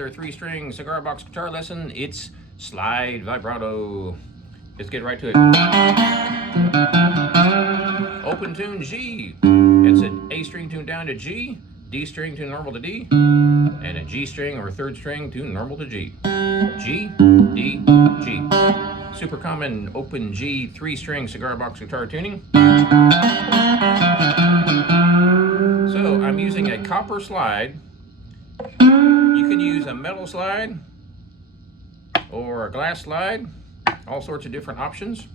another 3-string cigar box guitar lesson. It's slide vibrato. Let's get right to it. Open tune G. It's an A string tuned down to G, D string tuned normal to D, and a G string or 3rd string tuned normal to G. G, D, G. Super common open G 3-string cigar box guitar tuning. So I'm using a copper slide. You can use a metal slide or a glass slide, all sorts of different options.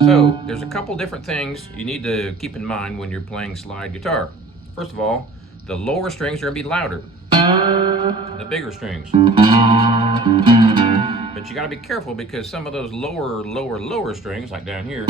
So there's a couple different things you need to keep in mind when you're playing slide guitar. First of all, the lower strings are going to be louder, the bigger strings. But you got to be careful because some of those lower strings, like down here,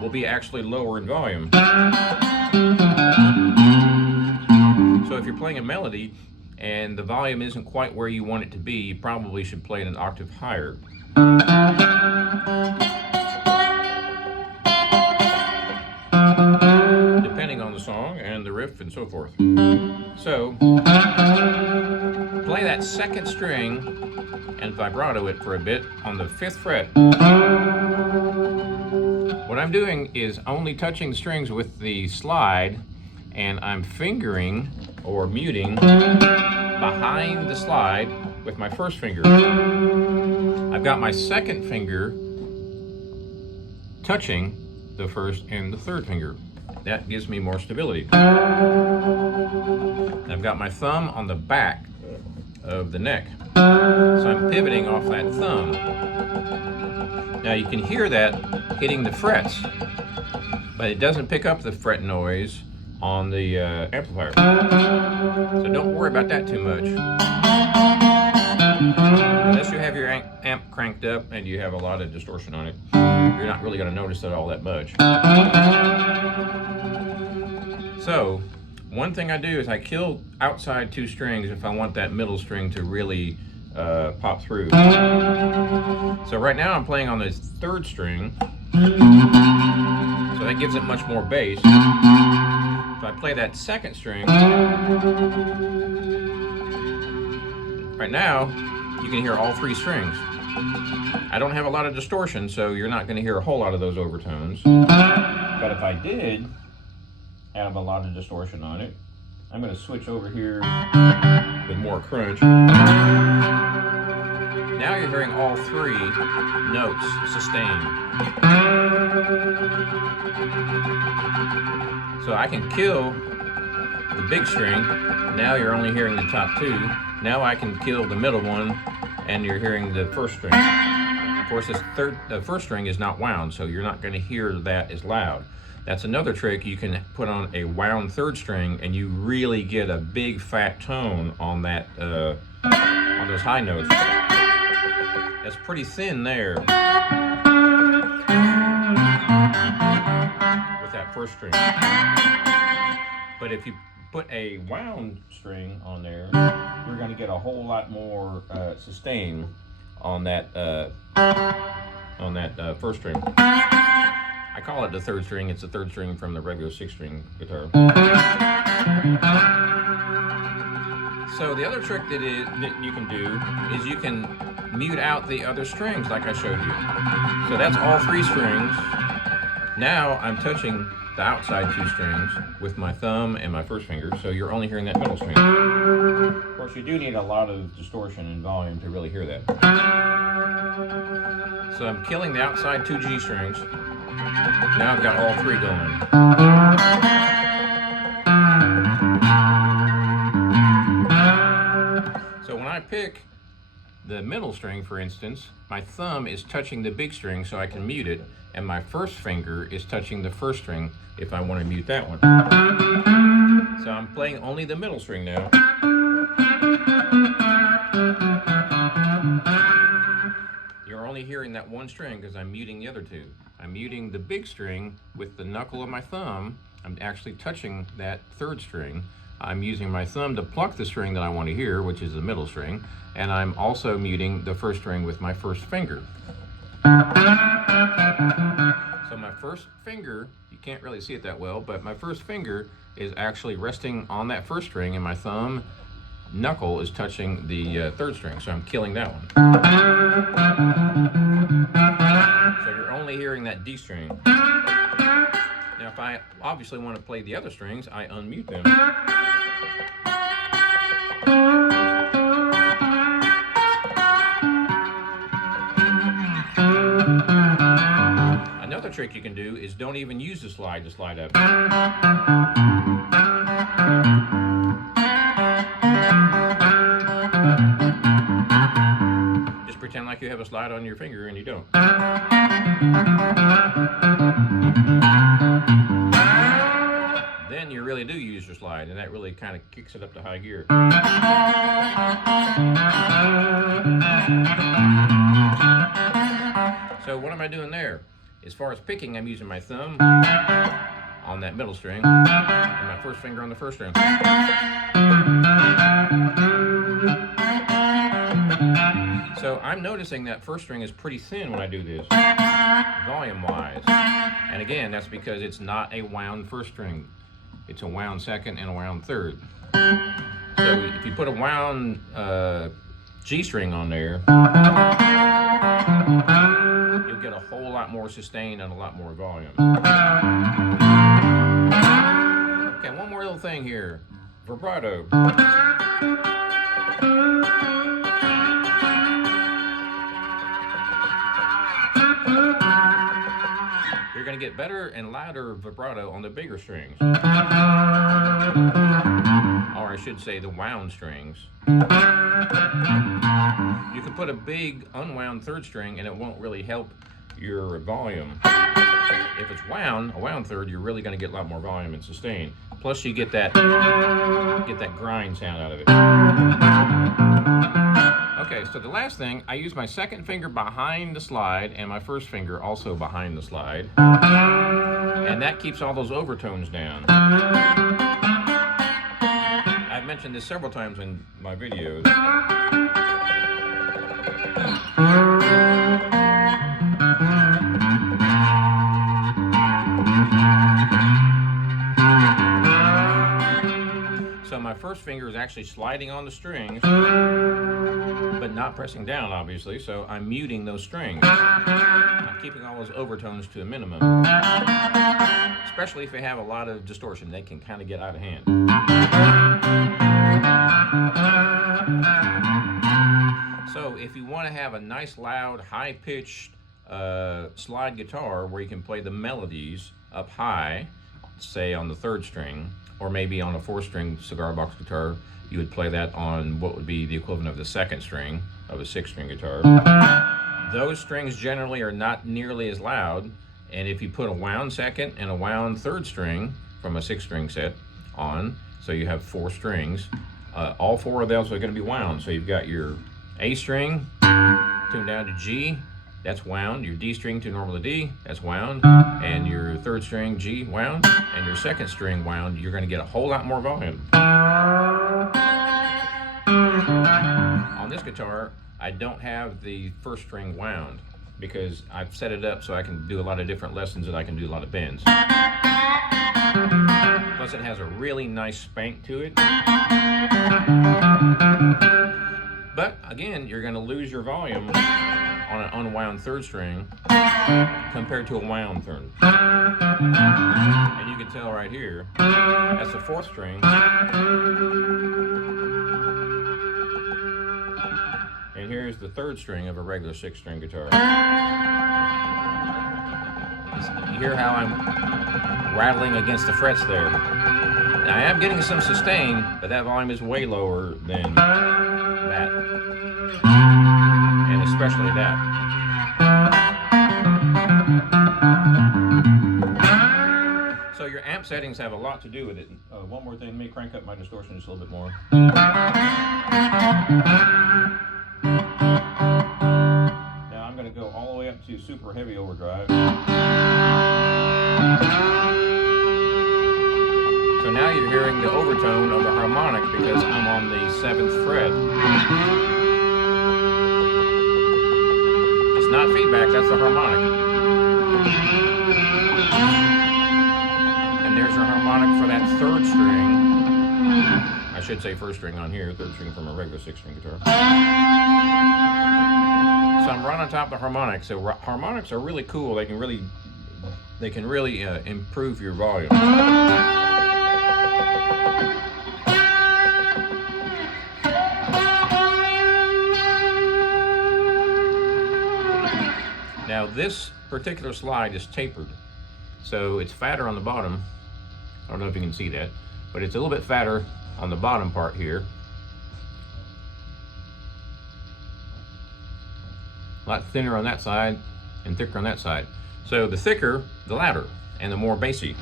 will be actually lower in volume. So if you're playing a melody and the volume isn't quite where you want it to be, you probably should play it an octave higher. Depending on the song and the riff and so forth. So play that 2nd string and vibrato it for a bit on the 5th fret. What I'm doing is only touching the strings with the slide, and I'm fingering or muting behind the slide with my 1st finger. I've got my 2nd finger touching the 1st and the 3rd finger. That gives me more stability. I've got my thumb on the back of the neck, so I'm pivoting off that thumb. Now you can hear that hitting the frets, but it doesn't pick up the fret noise on the amplifier. So don't worry about that too much. Unless you have your amp cranked up and you have a lot of distortion on it, you're not really going to notice that all that much. So one thing I do is I kill outside 2 strings if I want that middle string to really pop through. So right now I'm playing on the 3rd string, so that gives it much more bass. If I play that 2nd string, right now you can hear all 3 strings. I don't have a lot of distortion, so you're not going to hear a whole lot of those overtones. But if I did have a lot of distortion on it, I'm going to switch over here with more crunch. Now you're hearing all 3 notes sustained. So I can kill the big string. Now you're only hearing the top 2. Now I can kill the middle one, and you're hearing the 1st string. Of course, the 1st string is not wound, so you're not going to hear that as loud. That's another trick. You can put on a wound 3rd string, and you really get a big fat tone on that, on those high notes. That's pretty thin there with that 1st string. But if you put a wound string on there, you're going to get a whole lot more sustain on that 1st string. I call it the 3rd string. It's the 3rd string from the regular 6-string guitar. So the other trick that you can do is you can mute out the other strings like I showed you. So that's all 3 strings. Now I'm touching the outside 2 strings with my thumb and my 1st finger, so you're only hearing that middle string. Of course, you do need a lot of distortion and volume to really hear that. So I'm killing the outside 2 G strings. Now I've got all 3 going. So when I pick the middle string, for instance, my thumb is touching the big string so I can mute it, and my 1st finger is touching the 1st string if I want to mute that one. So I'm playing only the middle string now. You're only hearing that 1 string because I'm muting the other 2. I'm muting the big string with the knuckle of my thumb. I'm actually touching that 3rd string. I'm using my thumb to pluck the string that I want to hear, which is the middle string, and I'm also muting the 1st string with my 1st finger. So my 1st finger, you can't really see it that well, but my 1st finger is actually resting on that 1st string, and my thumb knuckle is touching the third string, so I'm killing that one. So you're only hearing that D string. Now if I obviously want to play the other strings, I unmute them. Another trick you can do is don't even use the slide to slide up. Just pretend like you have a slide on your finger and you don't. Then you really do use your slide, and that really kind of kicks it up to high gear. So what am I doing there? As far as picking, I'm using my thumb on that middle string and my first finger on the first string. So I'm noticing that first string is pretty thin when I do this, volume-wise. And again, that's because it's not a wound first string. It's a wound second and a wound third. So if you put a wound G string on there, you'll get a whole lot more sustain and a lot more volume. Okay, one more little thing here. Vibrato. You're going to get better and louder vibrato on the bigger strings. Or I should say the wound strings. You can put a big unwound third string and it won't really help your volume. If it's wound, a wound third, you're really going to get a lot more volume and sustain. Plus you get that grind sound out of it. Okay, so the last thing, I use my second finger behind the slide and my first finger also behind the slide. And that keeps all those overtones down. I've mentioned this several times in my videos. So my first finger is actually sliding on the strings, but not pressing down, obviously, so I'm muting those strings. I'm keeping all those overtones to a minimum. Especially if they have a lot of distortion, they can kind of get out of hand. So if you want to have a nice, loud, high-pitched slide guitar where you can play the melodies up high, say on the third string, or maybe on a four-string cigar box guitar, you would play that on what would be the equivalent of the second string of a six-string guitar. Those strings generally are not nearly as loud, and if you put a wound second and a wound third string from a six-string set on, so you have four strings, all four of those are going to be wound. So you've got your A string tuned down to G, that's wound, your D string to normal to D, that's wound, and your third string G wound, and your second string wound. You're going to get a whole lot more volume. On this guitar, I don't have the first string wound because I've set it up so I can do a lot of different lessons and I can do a lot of bends. Plus it has a really nice spank to it. But again, you're going to lose your volume on an unwound third string compared to a wound third. And you can tell right here, that's the fourth string. And here's the third string of a regular six-string guitar. You hear how I'm rattling against the frets there. Now, I am getting some sustain, but that volume is way lower than that. And especially that. So your amp settings have a lot to do with it. One more thing, let me crank up my distortion just a little bit more. Now I'm going to go all the way up to super heavy overdrive. So now you're hearing the overtone of the harmonic because I'm on the 7th fret. It's not feedback, that's the harmonic. And there's your harmonic for that third string. I should say first string on here, third string from a regular 6-string guitar. So I'm right on top of the harmonics. So harmonics are really cool. They can really improve your volume. Now this particular slide is tapered, so it's fatter on the bottom. I don't know if you can see that, but it's a little bit fatter on the bottom part here. A lot thinner on that side and thicker on that side. So the thicker, the louder, and the more bassy.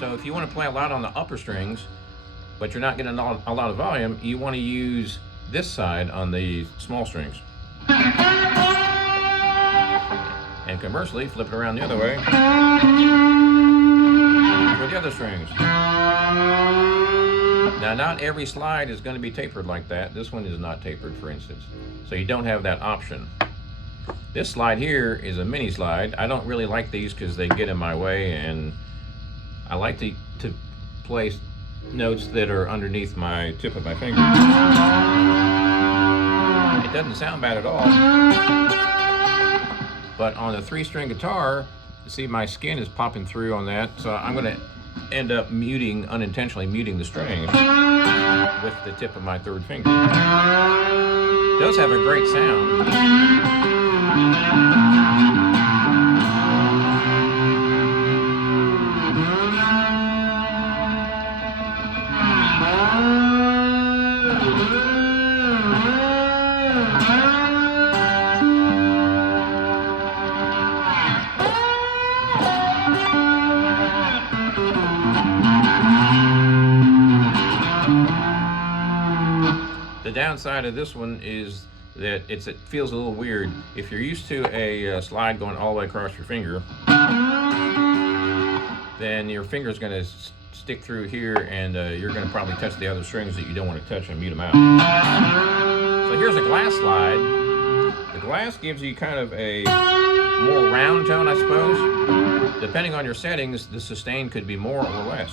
So if you want to play a lot on the upper strings, but you're not getting a lot of volume, you want to use this side on the small strings. And conversely, flip it around the other way for the other strings. Now, not every slide is going to be tapered like that. This one is not tapered, for instance. So you don't have that option. This slide here is a mini slide. I don't really like these because they get in my way, and I like to play notes that are underneath my tip of my finger. It doesn't sound bad at all. But on the 3-string guitar, you see my skin is popping through on that, so I'm going to end up unintentionally muting the strings with the tip of my 3rd finger. It does have a great sound. The downside of this one is that it feels a little weird. If you're used to a slide going all the way across your finger, then your finger's going to stick through here, and you're going to probably touch the other strings that you don't want to touch and mute them out. So here's a glass slide. The glass gives you kind of a more round tone, I suppose. Depending on your settings, the sustain could be more or less.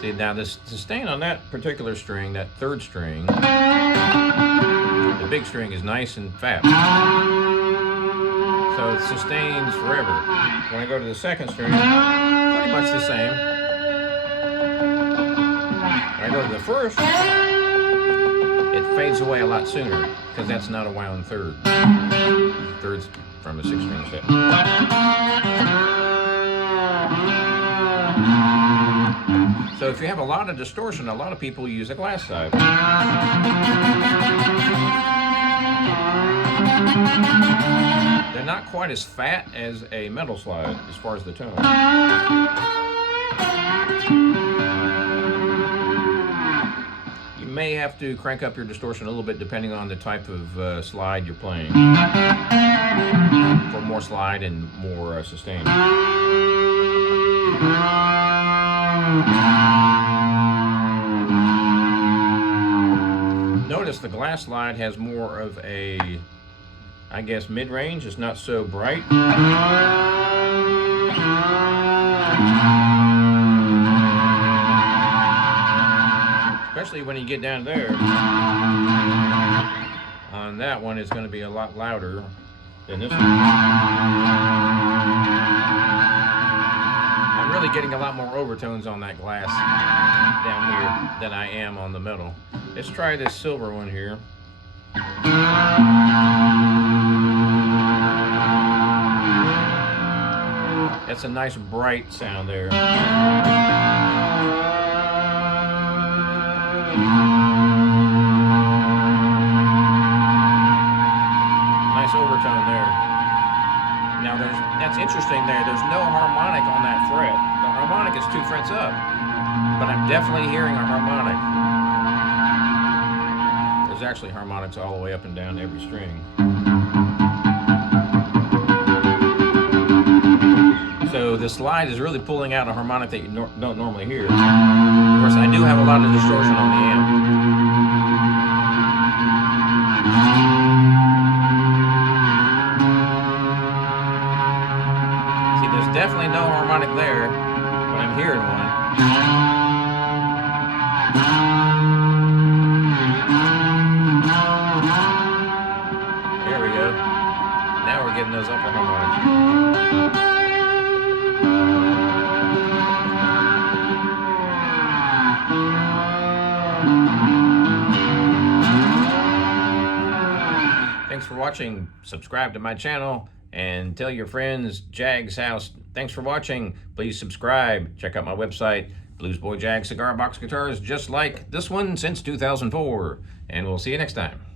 See, now the sustain on that particular string, that 3rd string, the big string is nice and fat. So it sustains forever. When I go to the 2nd string, pretty much the same. When I go to the 1st, it fades away a lot sooner because that's not a wound 3rd. 3rd's from a 6-string set. So if you have a lot of distortion, a lot of people use a glass side. They're not quite as fat as a metal slide as far as the tone. You may have to crank up your distortion a little bit depending on the type of slide you're playing, for more slide and more sustain. Notice the glass slide has more of a, I guess, mid-range. It's not so bright. Especially when you get down there. On that one, it's going to be a lot louder than this one. I'm really getting a lot more overtones on that glass down here than I am on the metal. Let's try this silver one here. That's a nice bright sound there. Nice overtone there. Now that's interesting there. There's no harmonic on that fret. The harmonic is 2 frets up, but I'm definitely hearing a harmonic. There's actually harmonics all the way up and down every string. So the slide is really pulling out a harmonic that you don't normally hear. Of course, I do have a lot of distortion on the amp. See, there's definitely no harmonic there, but I'm hearing one. There we go. Now we're getting those upper harmonics. Thanks for watching. Subscribe to my channel and tell your friends Jag's house. Thanks for watching. Please subscribe. Check out my website, Bluesboy Jag cigar box guitars, just like this one since 2004. And we'll see you next time.